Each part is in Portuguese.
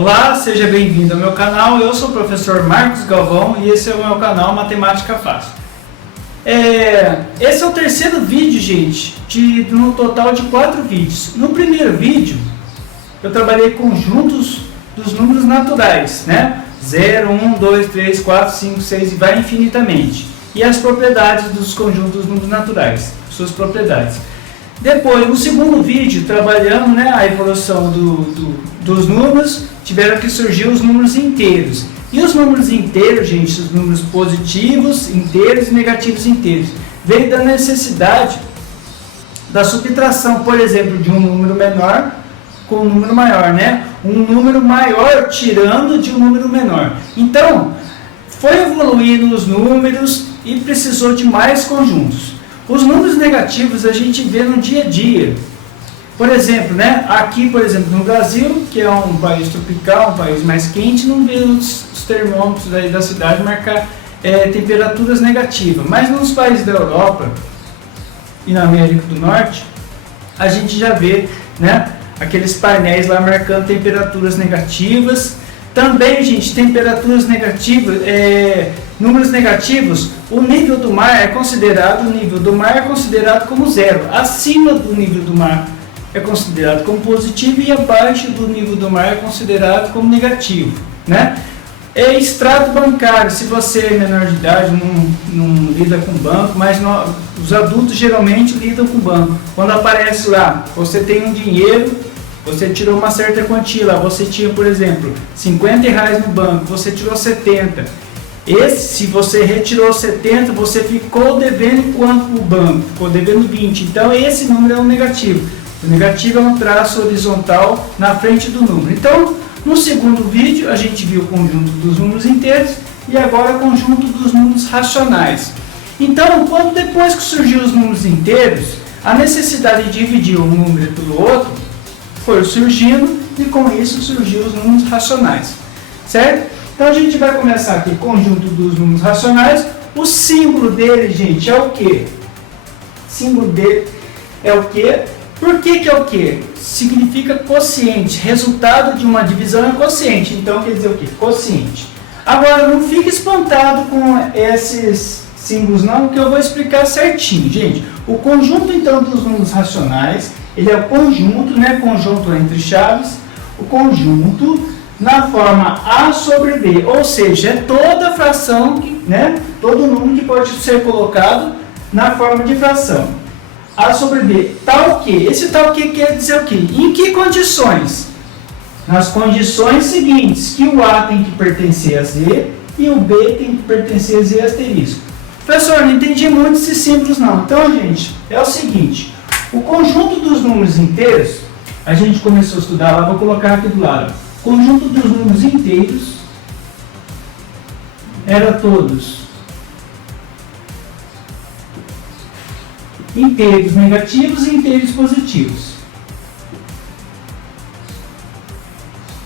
Olá, seja bem-vindo ao meu canal. Eu sou o professor Marcos Galvão e esse é o meu canal Matemática Fácil. Esse é o terceiro vídeo, gente, no total de 4 vídeos. No primeiro vídeo, eu trabalhei conjuntos dos números naturais, né? 0, 1, 2, 3, 4, 5, 6 e vai infinitamente. E as propriedades dos conjuntos dos números naturais, suas propriedades. Depois, no segundo vídeo, trabalhamos, né, a evolução dos números, tiveram que surgir os números inteiros. E os números inteiros, gente, os números positivos, inteiros e negativos inteiros, veio da necessidade da subtração, por exemplo, de um número menor com um número maior, né? Um número maior tirando de um número menor. Então, foi evoluindo os números e precisou de mais conjuntos. Os números negativos a gente vê no dia a dia. Por exemplo, né? Aqui, por exemplo, no Brasil, que é um país tropical, um país mais quente, não vê os termômetros aí da cidade marcar temperaturas negativas. Mas nos países da Europa e na América do Norte, a gente já vê, né, aqueles painéis lá marcando temperaturas negativas. Também, gente, temperaturas negativas, números negativos, o nível do mar é considerado como zero. Acima do nível do mar é considerado como positivo e abaixo do nível do mar é considerado como negativo, né? Extrato bancário, se você é menor de idade, não lida com banco, mas os adultos geralmente lidam com banco. Quando aparece lá, você tem um dinheiro, você tirou uma certa quantia lá, você tinha, por exemplo, R$50 no banco, você tirou 70. Se você retirou 70, você ficou devendo quanto para o banco? Ficou devendo 20. Então, esse número é um negativo. O negativo é um traço horizontal na frente do número. Então, no segundo vídeo, a gente viu o conjunto dos números inteiros e agora o conjunto dos números racionais. Então, depois que surgiu os números inteiros, a necessidade de dividir um número pelo outro foi surgindo e com isso surgiu os números racionais, certo? Então a gente vai começar aqui, conjunto dos números racionais. O símbolo dele, gente, é o quê? O símbolo dele é o quê? Por que é o quê? Significa quociente, resultado de uma divisão é quociente, então quer dizer o quê? Quociente. Agora, não fique espantado com esses símbolos não, que eu vou explicar certinho, gente. O conjunto, então, dos números racionais, ele é o conjunto, né? Conjunto entre chaves, o conjunto na forma A sobre B, ou seja, é toda fração, né? Todo número que pode ser colocado na forma de fração. A sobre B, tal que. Esse tal que quer dizer o quê? Em que condições? Nas condições seguintes, que o A tem que pertencer a Z e o B tem que pertencer a Z asterisco. Professor, não entendi muito esses símbolos não. Então, gente, é o seguinte, o conjunto dos números inteiros, a gente começou a estudar lá, vou colocar aqui do lado. O conjunto dos números inteiros era todos inteiros negativos e inteiros positivos.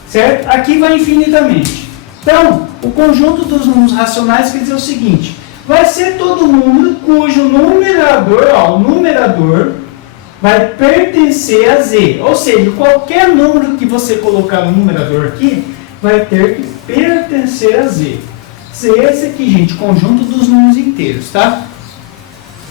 Certo? Aqui vai infinitamente. Então, o conjunto dos números racionais quer dizer o seguinte, vai ser todo número cujo numerador, o numerador vai pertencer a Z. Ou seja, qualquer número que você colocar no numerador aqui, vai ter que pertencer a Z. Esse aqui, gente, conjunto dos números inteiros, tá?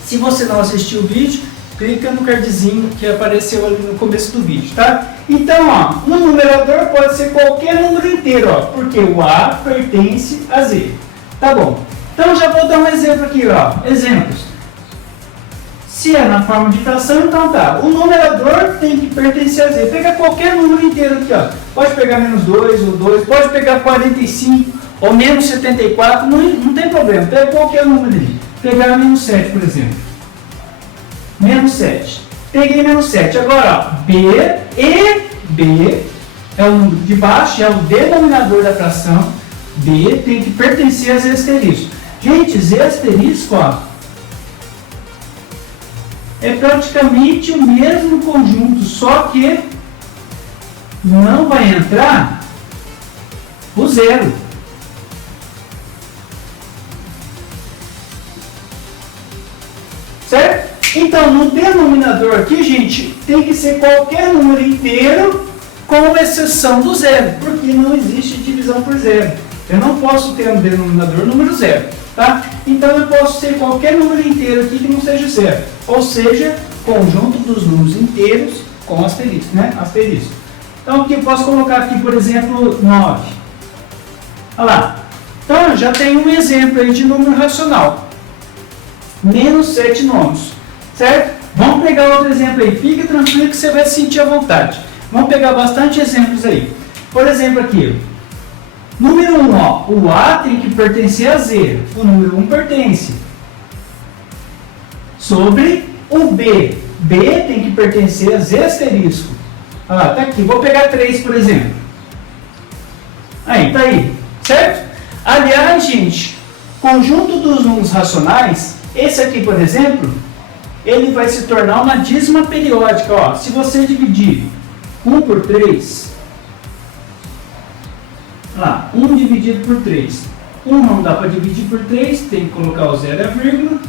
Se você não assistiu o vídeo, clica no cardzinho que apareceu ali no começo do vídeo, tá? Então, ó, no numerador pode ser qualquer número inteiro, ó, porque o A pertence a Z. Tá bom. Então, já vou dar um exemplo aqui, ó. Exemplos. Se é na forma de fração, então tá. O numerador tem que pertencer a Z. Pega qualquer número inteiro aqui, ó. Pode pegar menos 2 ou 2, pode pegar 45 ou menos 74, não tem problema. Pega qualquer número ali. Pegar menos 7, por exemplo. Menos 7. Peguei menos 7. Agora, ó, B é o número de baixo, é o denominador da fração. B tem que pertencer a Z asterisco. Gente, Z asterisco, ó, é praticamente o mesmo conjunto, só que não vai entrar o zero. Certo? Então, no denominador aqui, gente, tem que ser qualquer número inteiro com exceção do zero, porque não existe divisão por zero. Eu não posso ter um denominador número zero, tá? Então eu posso ter qualquer número inteiro aqui que não seja zero, ou seja, conjunto dos números inteiros com asterisco, né? Asterisco. Então aqui eu posso colocar aqui, por exemplo, 9. Olha lá. Então eu já tenho um exemplo aí de número racional. Menos 7 nômios, certo? Vamos pegar outro exemplo aí. Fica tranquilo que você vai se sentir à vontade. Vamos pegar bastante exemplos aí. Por exemplo aqui, número 1, ó, o A tem que pertencer a Z. O número 1 pertence. Sobre o B. B tem que pertencer a Z asterisco. Ah, tá aqui. Vou pegar 3, por exemplo. Aí, tá aí. Certo? Aliás, gente, conjunto dos números racionais, esse aqui, por exemplo, ele vai se tornar uma dízima periódica. Ó, se você dividir 1 por 3, lá, 1 dividido por 3. 1 não dá para dividir por 3, tem que colocar o zero e a vírgula.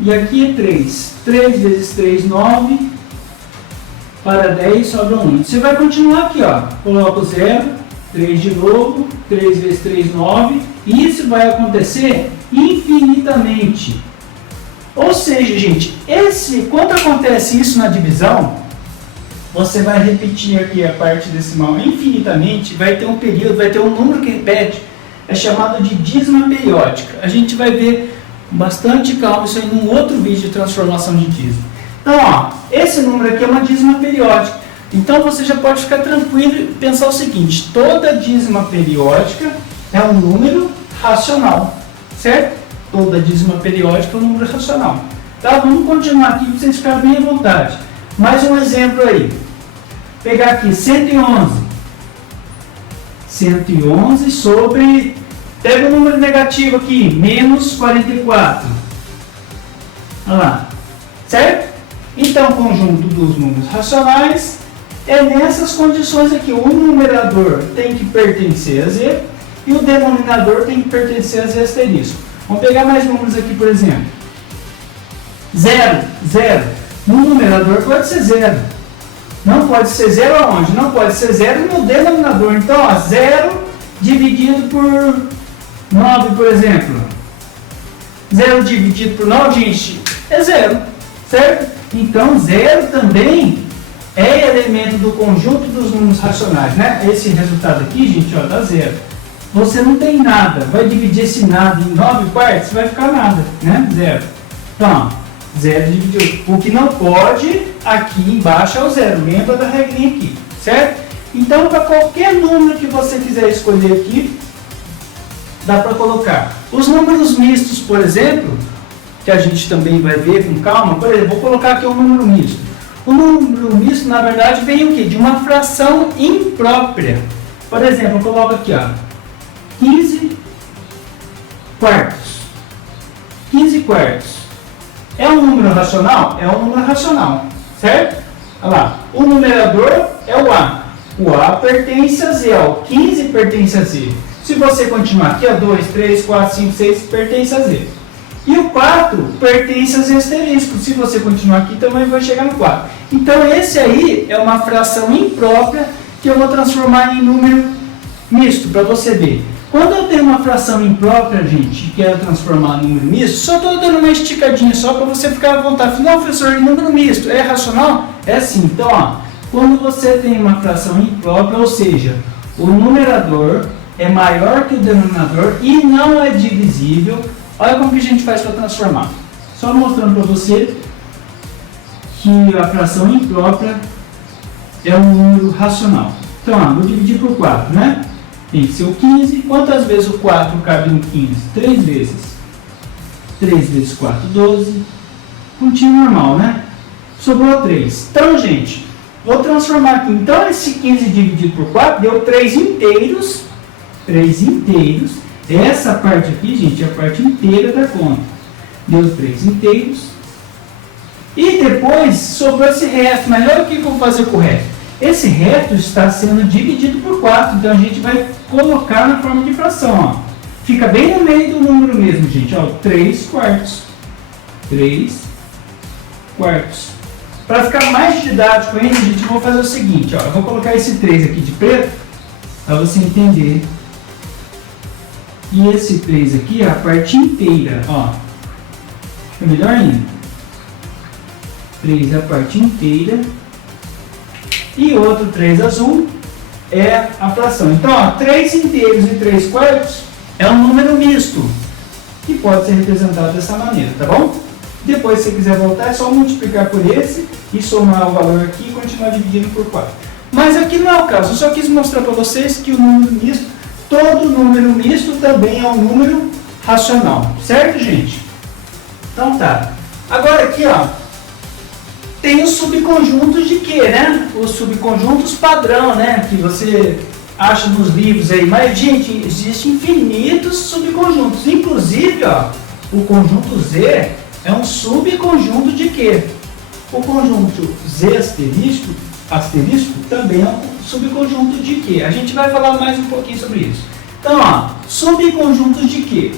E aqui é 3. 3 vezes 3, 9. Para 10 sobra 1. Você vai continuar aqui, ó. Coloca o zero, 3 de novo, 3 vezes 3, 9. E isso vai acontecer infinitamente. Ou seja, gente, quando acontece isso na divisão, você vai repetir aqui a parte decimal infinitamente, vai ter um período, vai ter um número que repete, é chamado de dízima periódica. A gente vai ver com bastante calma isso aí num outro vídeo de transformação de dízima. Então, ó, esse número aqui é uma dízima periódica. Então você já pode ficar tranquilo e pensar o seguinte: toda dízima periódica é um número racional, certo? Toda dízima periódica é um número racional. Tá? Vamos continuar aqui para vocês ficarem bem à vontade. Mais um exemplo aí. Pegar aqui 111. 111 sobre... Pega o número negativo aqui, menos 44. Olha lá. Certo? Então, o conjunto dos números racionais é nessas condições aqui. O numerador tem que pertencer a Z e o denominador tem que pertencer a Z asterisco. Vamos pegar mais números aqui, por exemplo. 0, 0. No numerador pode ser 0. Não pode ser 0 aonde? Não pode ser 0 no denominador. Então, ó, 0 dividido por 9, por exemplo. 0 dividido por 9, gente, é 0. Certo? Então, 0 também é elemento do conjunto dos números racionais, né? Esse resultado aqui, gente, ó, dá 0. Você não tem nada. Vai dividir esse nada em 9 partes, vai ficar nada, né? 0. Então, 0 dividido. O que não pode, aqui embaixo é o 0. Lembra da regrinha aqui, certo? Então, para qualquer número que você quiser escolher aqui, dá para colocar. Os números mistos, por exemplo, que a gente também vai ver com calma, por exemplo, vou colocar aqui um número misto. O número misto, na verdade, vem o quê? De uma fração imprópria. Por exemplo, eu coloco aqui, ó, 15 quartos. 15 quartos. É um número racional? É um número racional, certo? Olha lá, o numerador é o A. O A pertence a Z, ó, 15 pertence a Z. Se você continuar aqui, ó, 2, 3, 4, 5, 6 pertence a Z. E o 4 pertence a Z asterisco. Se você continuar aqui, também vai chegar no 4. Então, esse aí é uma fração imprópria que eu vou transformar em número misto, para você ver. Quando eu tenho uma fração imprópria, gente, e quero transformar em número misto, só estou dando uma esticadinha só para você ficar à vontade. Não, professor, número misto é racional? É sim. Então, ó, quando você tem uma fração imprópria, ou seja, o numerador é maior que o denominador e não é divisível, olha como que a gente faz para transformar. Só mostrando para você que a fração imprópria é um número racional. Então, ó, vou dividir por 4, né? Tem que ser o 15. Quantas vezes o 4 cabe no 15? 3 vezes. 3 vezes 4, 12. Continho normal, né? Sobrou 3. Então, gente, vou transformar aqui. Então, esse 15 dividido por 4 deu 3 inteiros. 3 inteiros. Essa parte aqui, gente, é a parte inteira da conta. Deu 3 inteiros. E depois sobrou esse resto. Mas olha o que eu vou fazer com o resto. Esse resto está sendo dividido por 4. Então a gente vai colocar na forma de fração. Ó. Fica bem no meio do número mesmo, gente. Ó, 3 quartos. 3 quartos. Para ficar mais didático ainda, gente, eu vou fazer o seguinte, ó, eu vou colocar esse 3 aqui de preto, para você entender. E esse 3 aqui é a parte inteira, ó. Fica melhor ainda. 3 é a parte inteira. E outro 3 azul é a fração. Então, ó, 3 inteiros e 3 quartos é um número misto, que pode ser representado dessa maneira, tá bom? Depois, se você quiser voltar, é só multiplicar por esse e somar o valor aqui e continuar dividindo por 4. Mas aqui não é o caso, eu só quis mostrar para vocês que o número misto, todo número misto também é um número racional, certo, gente? Então tá. Agora aqui, ó, tem os subconjuntos de quê, né? Os subconjuntos padrão, né? Que você acha nos livros aí. Mas, gente, existem infinitos subconjuntos. Inclusive, ó, o conjunto Z é um subconjunto de quê? O conjunto Z asterisco também é um subconjunto de quê? A gente vai falar mais um pouquinho sobre isso. Então, ó, subconjuntos de quê?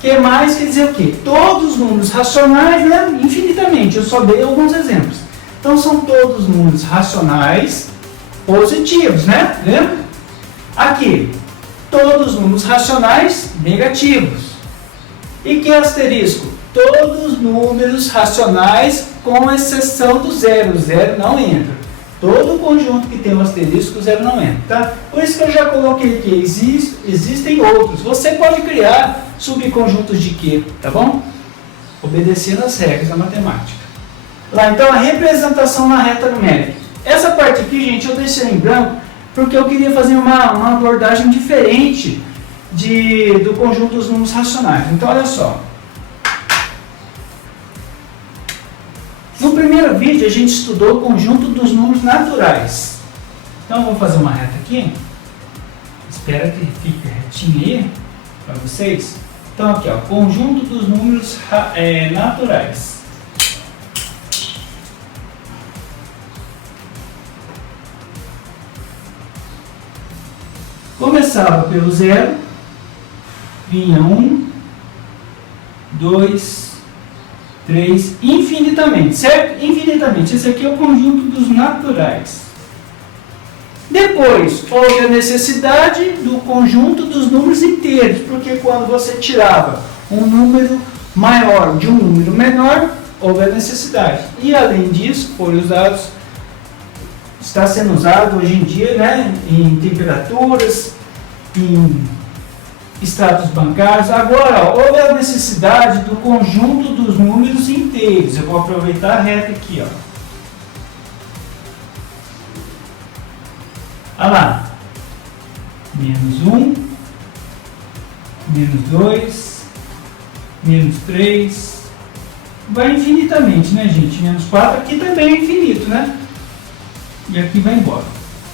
Que mais quer dizer o quê? Todos os números racionais, né? Infinitamente. Eu só dei alguns exemplos. Então, são todos números racionais positivos, né? Lembra? Aqui, todos os números racionais negativos. E que asterisco? Todos os números racionais com exceção do zero. O zero não entra. Todo conjunto que tem um asterisco, o zero não entra. Tá? Por isso que eu já coloquei que existem outros. Você pode criar subconjuntos de quê? Tá bom? Obedecendo as regras da matemática. Lá, então, a representação na reta numérica. Essa parte aqui, gente, eu deixei em branco porque eu queria fazer uma abordagem diferente do conjunto dos números racionais. Então, olha só. No primeiro vídeo, a gente estudou o conjunto dos números naturais. Então, eu vou fazer uma reta aqui. Espero que fique retinho aí para vocês. Então, aqui, ó, conjunto dos números naturais. Começava pelo zero, vinha 1, 2, 3, infinitamente, certo? Infinitamente. Esse aqui é o conjunto dos naturais. Depois, houve a necessidade do conjunto dos números inteiros, porque quando você tirava um número maior de um número menor, houve a necessidade. E além disso, está sendo usado hoje em dia, né, em temperaturas, em extratos bancários. Agora, houve a necessidade do conjunto dos números inteiros. Eu vou aproveitar a reta aqui, ó. Olha lá. Menos 1, menos 2, menos 3. Vai infinitamente, né, gente? Menos 4 aqui também é infinito, né? E aqui vai embora.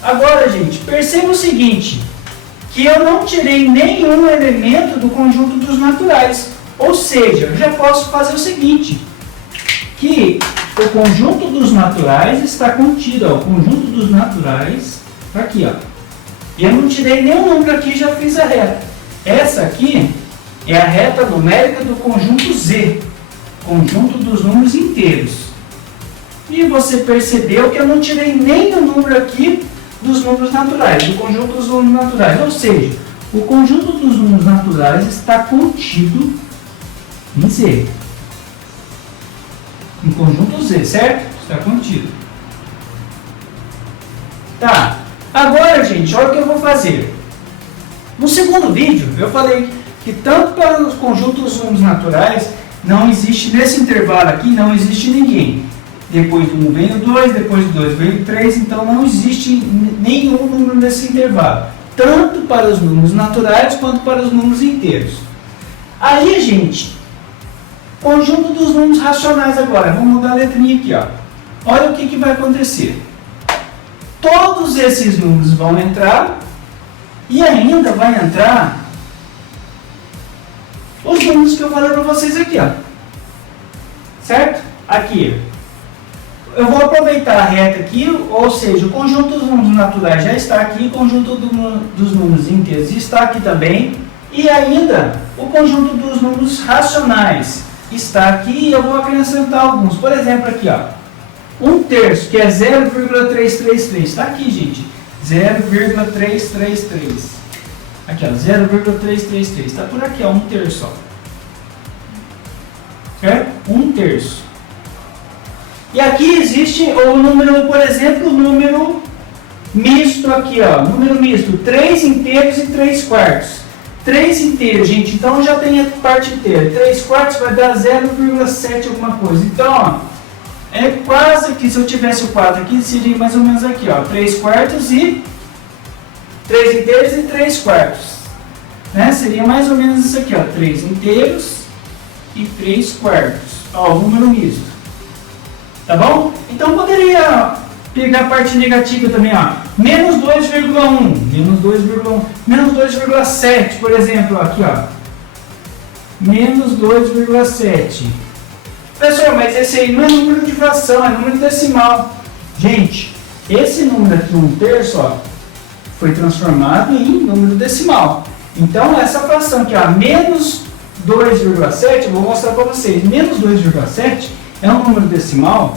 Agora, gente, perceba o seguinte, que eu não tirei nenhum elemento do conjunto dos naturais. Ou seja, eu já posso fazer o seguinte, que o conjunto dos naturais está contido, ó, o conjunto dos naturais, tá aqui, ó. E eu não tirei nenhum número aqui, já fiz a reta. Essa aqui é a reta numérica do conjunto Z, conjunto dos números inteiros. E você percebeu que eu não tirei nenhum número aqui dos números naturais, do conjunto dos números naturais. Ou seja, o conjunto dos números naturais está contido em Z. Em conjunto Z, certo? Está contido. Tá. Agora, gente, olha o que eu vou fazer. No segundo vídeo, eu falei que tanto para os conjuntos dos números naturais, não existe, nesse intervalo aqui, não existe ninguém. Depois do 1 vem o 2, depois do 2 vem o 3, então não existe nenhum número nesse intervalo. Tanto para os números naturais quanto para os números inteiros. Aí, gente, conjunto dos números racionais agora. Vamos mudar a letrinha aqui, ó. Olha o que vai acontecer. Todos esses números vão entrar e ainda vai entrar os números que eu falei para vocês aqui, ó. Certo? Aqui. Eu vou aproveitar a reta aqui, ou seja, o conjunto dos números naturais já está aqui, o conjunto dos números inteiros está aqui também, e ainda o conjunto dos números racionais está aqui, e eu vou acrescentar alguns. Por exemplo, aqui, ó, 1 terço, que é 0,333. Está aqui, gente. 0,333. Aqui, ó, 0,333. Está por aqui, ó, 1 terço. Ó. Certo? 1 terço. E aqui existe o número, por exemplo, o número misto aqui, ó. Número misto, 3 inteiros e 3 quartos. 3 inteiros, gente, então já tem a parte inteira. 3 quartos vai dar 0,7 alguma coisa. Então, ó, é quase que se eu tivesse o quadro aqui, seria mais ou menos aqui, ó. 3 quartos e 3 inteiros e 3 quartos. Né? Seria mais ou menos isso aqui, ó. 3 inteiros e 3 quartos. Ó, o número misto. Tá bom? Então poderia pegar a parte negativa também, ó. Menos 2,1, menos 2,1, menos 2,7, por exemplo, aqui, ó. Menos 2,7. Pessoal, mas esse aí não é número de fração, é número decimal. Gente, esse número aqui, 1 terço, ó, foi transformado em número decimal. Então, essa fração aqui, ó, menos 2,7, eu vou mostrar para vocês. Menos 2,7 é um número decimal,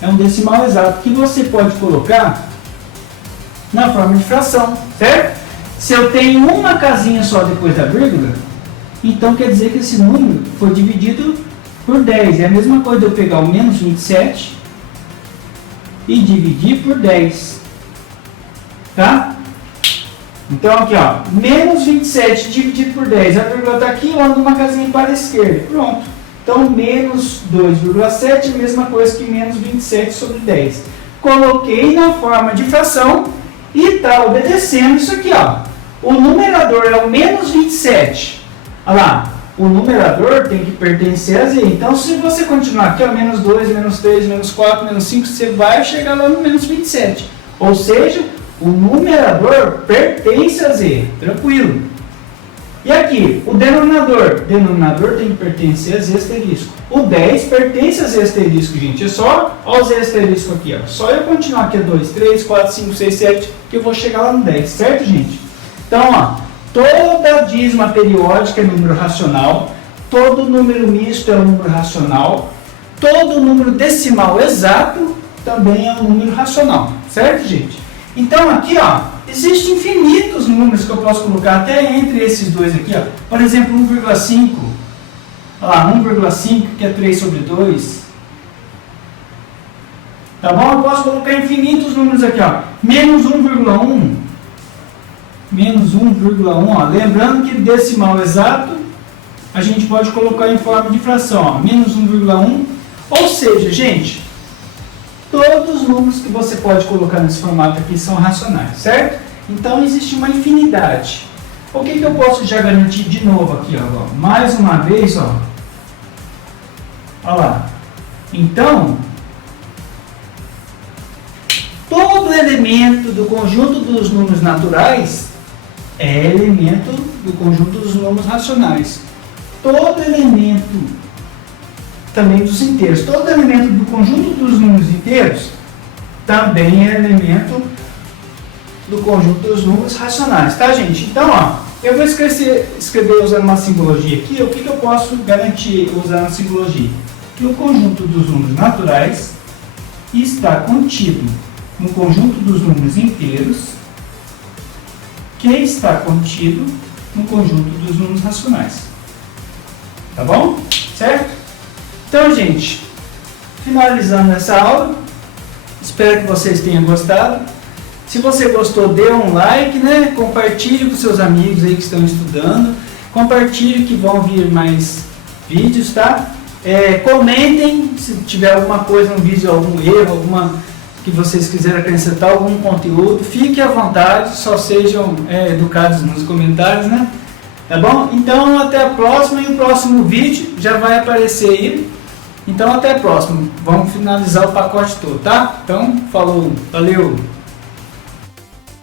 é um decimal exato que você pode colocar na forma de fração, certo? Se eu tenho uma casinha só depois da vírgula, então quer dizer que esse número foi dividido por 10. É a mesma coisa de eu pegar o menos 27 e dividir por 10. Tá? Então aqui, ó, menos 27 dividido por 10. A vírgula está aqui, eu ando uma casinha para a esquerda. Pronto. Então, menos 2,7 é a mesma coisa que menos 27 sobre 10. Coloquei na forma de fração e está obedecendo isso aqui, ó. O numerador é o menos 27. Olha lá, o numerador tem que pertencer a z. Então, se você continuar aqui, ó, menos 2, menos 3, menos 4, menos 5, você vai chegar lá no menos 27. Ou seja, o numerador pertence a z. Tranquilo. E aqui, o denominador. Denominador tem que pertencer a z asterisco. O 10 pertence a z asterisco, gente. É só, ó, o z asterisco aqui, ó. Só eu continuar aqui, 2, 3, 4, 5, 6, 7, que eu vou chegar lá no 10, certo, gente? Então, ó, toda dízima periódica é número racional, todo número misto é um número racional, todo número decimal exato também é um número racional, certo, gente? Então, aqui, ó, existem infinitos números que eu posso colocar até entre esses dois aqui, ó. Por exemplo, 1,5. Olha lá, 1,5 que é 3 sobre 2. Tá bom? Eu posso colocar infinitos números aqui, ó. Menos 1,1. Menos 1,1, ó. Lembrando que decimal exato a gente pode colocar em forma de fração, ó. Menos 1,1. Ou seja, gente, todos os números que você pode colocar nesse formato aqui são racionais, certo? Então, existe uma infinidade. O que eu posso já garantir de novo aqui, ó? Mais uma vez, ó. Olha lá. Então, todo elemento do conjunto dos números naturais é elemento do conjunto dos números racionais. Todo elemento também dos inteiros. Todo elemento do conjunto dos números inteiros também é elemento do conjunto dos números racionais, tá, gente? Então, ó, eu vou escrever usando uma simbologia aqui. O que eu posso garantir usando a simbologia? Que o conjunto dos números naturais está contido no conjunto dos números inteiros, que está contido no conjunto dos números racionais. Tá bom? Certo? Então, gente, finalizando essa aula, espero que vocês tenham gostado. Se você gostou, dê um like, né? Compartilhe com seus amigos aí que estão estudando. Compartilhe que vão vir mais vídeos, tá? Comentem se tiver alguma coisa no vídeo, algum erro, alguma que vocês quiserem acrescentar, algum conteúdo. Fique à vontade, só sejam educados nos comentários, né? Tá bom? Então, até a próxima, e o próximo vídeo já vai aparecer aí. Então, até a próxima. Vamos finalizar o pacote todo, tá? Então, falou, valeu!